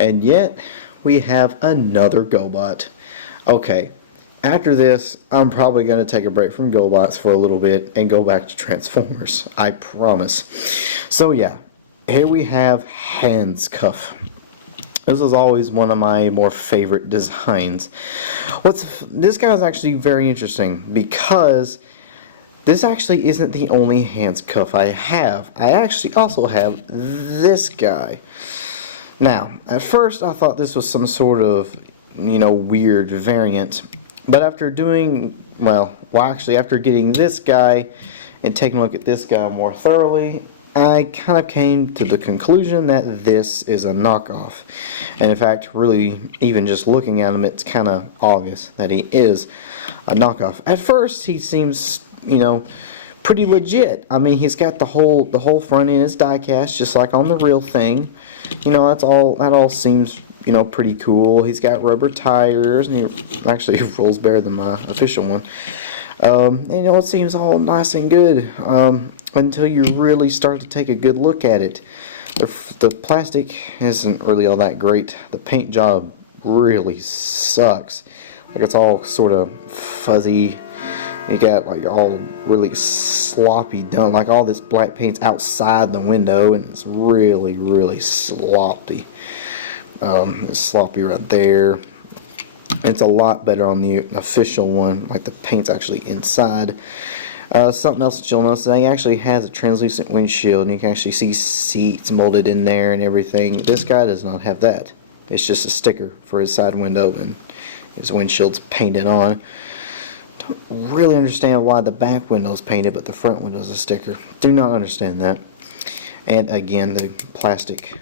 And yet, we have another Gobot. Okay, after this, I'm probably going to take a break from Gobots for a little bit and go back to Transformers. I promise. So yeah, here we have Hans-cuff. This is always one of my more favorite designs. This guy is actually very interesting because this actually isn't the only Hans-cuff I have. I actually also have this guy. Now, at first I thought this was some sort of, weird variant. But after doing, after getting this guy and taking a look at this guy more thoroughly, I kind of came to the conclusion that this is a knockoff. And in fact, really, even just looking at him, it's kind of obvious that he is a knockoff. At first, he seems, pretty legit. I mean, he's got the whole front end is die cast, just like on the real thing. That all seems, pretty cool. He's got rubber tires, and he actually rolls better than my official one. And, it seems all nice and good until you really start to take a good look at it. The plastic isn't really all that great. The paint job really sucks. Like, it's all sort of fuzzy. You got like all really sloppy done, like all this black paint's outside the window, and it's really, really sloppy. It's sloppy right there. It's a lot better on the official one, like the paint's actually inside. Something else that you'll notice, he actually has a translucent windshield, and you can actually see seats molded in there and everything. This guy does not have that. It's just a sticker for his side window, and his windshield's painted on. Don't really understand why the back window's painted, but the front window's a sticker. Do not understand that. And again, the plastic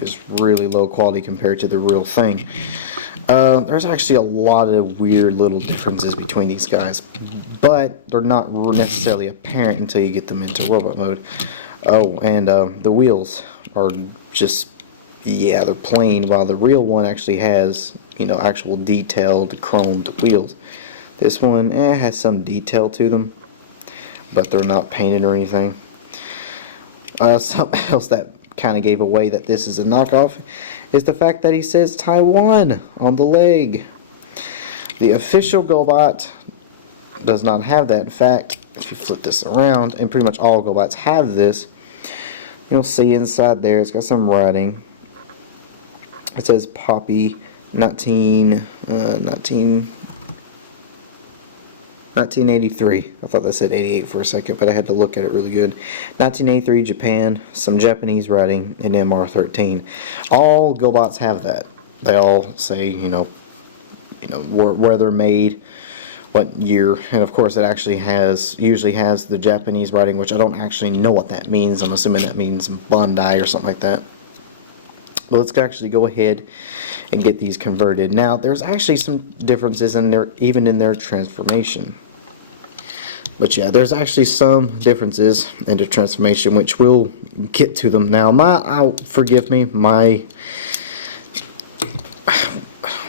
is really low quality compared to the real thing. There's actually a lot of weird little differences between these guys, but they're not necessarily apparent until you get them into robot mode. Oh, and the wheels are just, they're plain, while the real one actually has, actual detailed chromed wheels. This one has some detail to them, but they're not painted or anything. Something else that kind of gave away that this is a knockoff is the fact that he says Taiwan on the leg. The official Gobot does not have that. In fact, if you flip this around, and pretty much all Gobots have this, you'll see inside there it's got some writing. It says Poppy 1983. I thought that said 88 for a second, but I had to look at it really good. 1983 Japan, some Japanese writing, and MR13. All Gobots have that. They all say, where they're made, what year, and of course it actually usually has the Japanese writing, which I don't actually know what that means. I'm assuming that means Bandai or something like that. But let's actually go ahead and get these converted. Now, there's actually some differences in even in their transformation. But yeah, there's actually some differences in the transformation, which we'll get to them now. Forgive me, my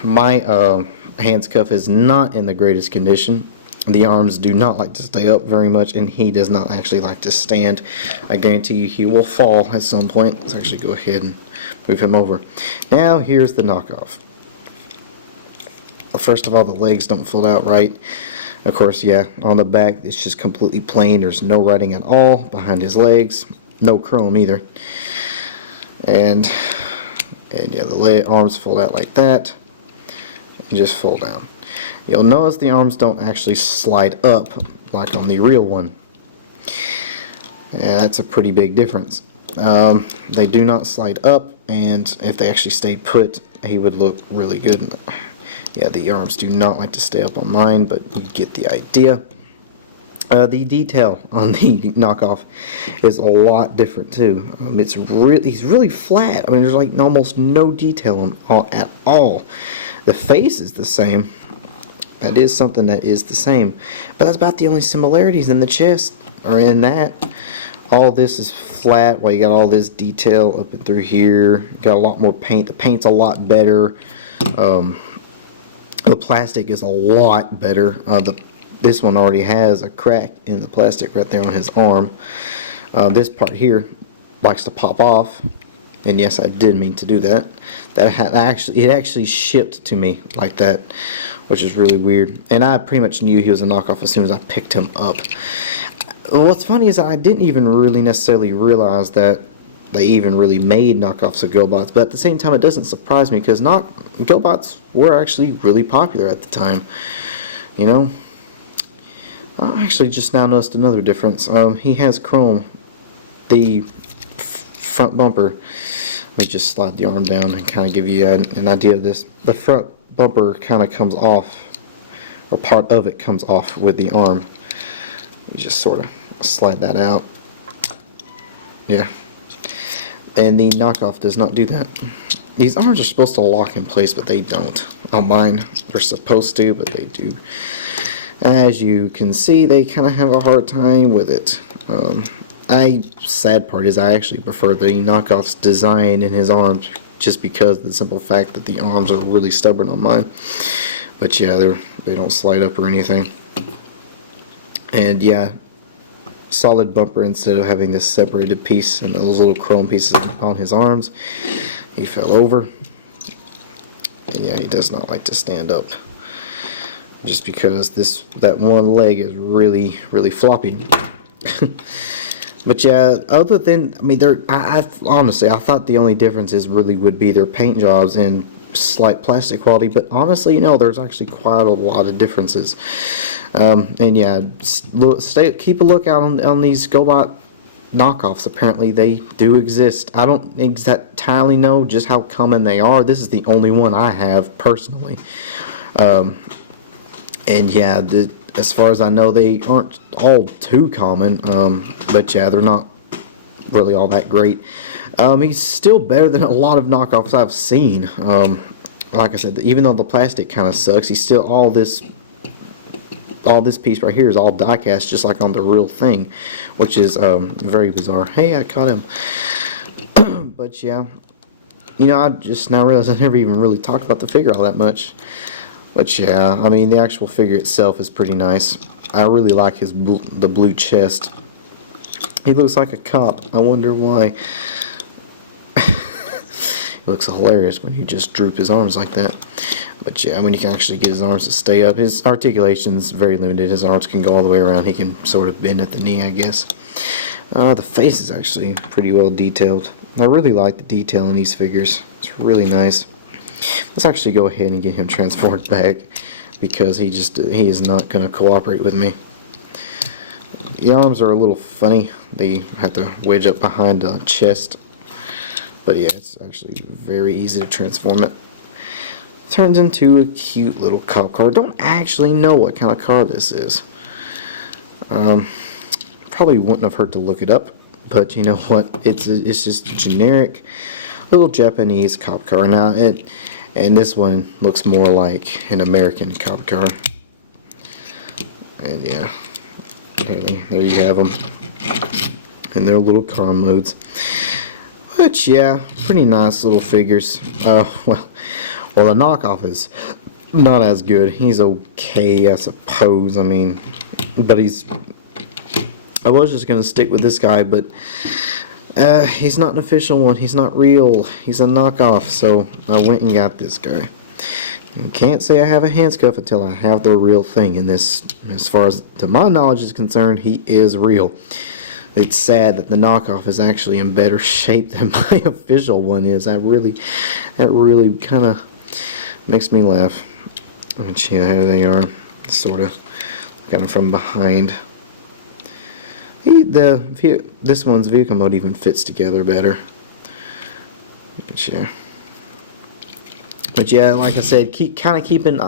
Hans-cuff is not in the greatest condition. The arms do not like to stay up very much, and he does not actually like to stand. I guarantee you he will fall at some point. Let's actually go ahead and move him over. Now here's the knockoff. First of all, the legs don't fold out right. Of course, on the back it's just completely plain. There's no writing at all behind his legs. No chrome either. And the arms fold out like that and just fold down. You'll notice the arms don't actually slide up like on the real one. Yeah, that's a pretty big difference. They do not slide up, and if they actually stayed put, he would look really good. Yeah, the arms do not like to stay up on mine, but you get the idea. The detail on the knockoff is a lot different too. He's really flat. I mean, there's like almost no detail at all. The face is the same. That is something that is the same, but that's about the only similarities in the chest, or in that. All this is flat, while you got all this detail up and through here. You got a lot more paint. The paint's a lot better. The plastic is a lot better. This one already has a crack in the plastic right there on his arm. This part here likes to pop off, And yes, I did mean to do that. It actually shipped to me like that, which is really weird. And I pretty much knew he was a knockoff as soon as I picked him up. What's funny is I didn't even really necessarily realize that they even really made knockoffs of Gobots, but at the same time it doesn't surprise me because Gobots were actually really popular at the time. You know? I actually just now noticed another difference. He has chrome. The front bumper, let me just slide the arm down and kind of give you an idea of this. The front bumper kind of comes off, or part of it comes off with the arm. You just sort of slide that out. Yeah. And the knockoff does not do that. These arms are supposed to lock in place, but they don't. On mine, they're supposed to, but they do. As you can see, they kind of have a hard time with it. Sad part is I actually prefer the knockoff's design in his arms, just because of the simple fact that the arms are really stubborn on mine. But yeah, they don't slide up or anything. And yeah, solid bumper instead of having this separated piece and those little chrome pieces on his arms. He fell over. And yeah, he does not like to stand up, just because that one leg is really floppy. But yeah, other than, I mean, honestly, I thought the only differences really would be their paint jobs and slight plastic quality, but honestly, you know, there's actually quite a lot of differences. And yeah, keep a lookout on these Gobot knockoffs. Apparently they do exist. I don't entirely know just how common they are. This is the only one I have personally. And yeah, as far as I know, they aren't all too common, but yeah, they're not really all that great. He's still better than a lot of knockoffs I've seen. Like I said, even though the plastic kind of sucks, he's still all this piece right here is all die cast, just like on the real thing, which is very bizarre. Hey, I caught him. But yeah, you know, I just now realized I never even really talked about the figure all that much. But yeah, I mean, the actual figure itself is pretty nice. I really like the blue chest. He looks like a cop. I wonder why. It looks hilarious when you just droop his arms like that. But yeah, when you can actually get his arms to stay up. His articulation's very limited. His arms can go all the way around. He can sort of bend at the knee, I guess. The face is actually pretty well detailed. I really like the detail in these figures. It's really nice. Let's actually go ahead and get him transformed back, because he is not going to cooperate with me. The arms are a little funny. They have to wedge up behind the chest. But yeah, it's actually very easy to transform it. Turns into a cute little cop car. Don't actually know what kind of car this is. Probably wouldn't have hurt to look it up, but you know what? It's just a generic little Japanese cop car. Now and this one looks more like an American cop car. And yeah, there you have them. And their little car modes. But yeah, pretty nice little figures. Well, the knockoff is not as good. He's okay, I suppose. I mean, but I was just going to stick with this guy, but he's not an official one. He's not real. He's a knockoff, so I went and got this guy. You can't say I have a Hans-cuff until I have the real thing in this. As far as to my knowledge is concerned, he is real. It's sad that the knockoff is actually in better shape than my official one is. That really kind of makes me laugh. But yeah, here they are, sort of. Got them from behind. This one's vehicle mode even fits together better. But yeah, like I said, keep an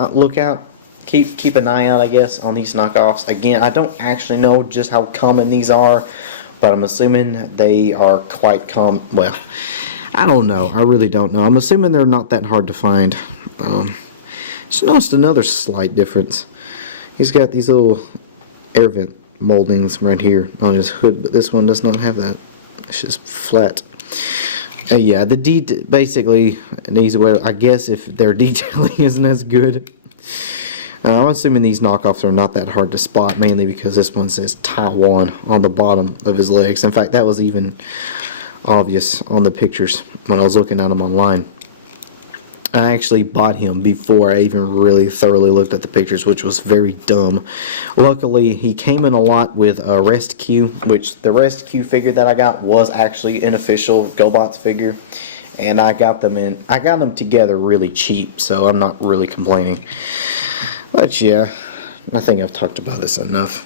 eye out, I guess, on these knockoffs. Again, I don't actually know just how common these are, but I'm assuming they are quite common. Well, I don't know. I really don't know. I'm assuming they're not that hard to find. Just noticed another slight difference. He's got these little air vent moldings right here on his hood, but this one does not have that. It's just flat. Yeah, basically, I guess if their detailing isn't as good. I'm assuming these knockoffs are not that hard to spot, mainly because this one says Taiwan on the bottom of his legs. In fact, that was even obvious on the pictures when I was looking at them online. I actually bought him before I even really thoroughly looked at the pictures, which was very dumb. Luckily, he came in a lot with a Rescue, which the Rescue figure that I got was actually an official Gobots figure, and I got them together really cheap, so I'm not really complaining. But yeah, I think I've talked about this enough.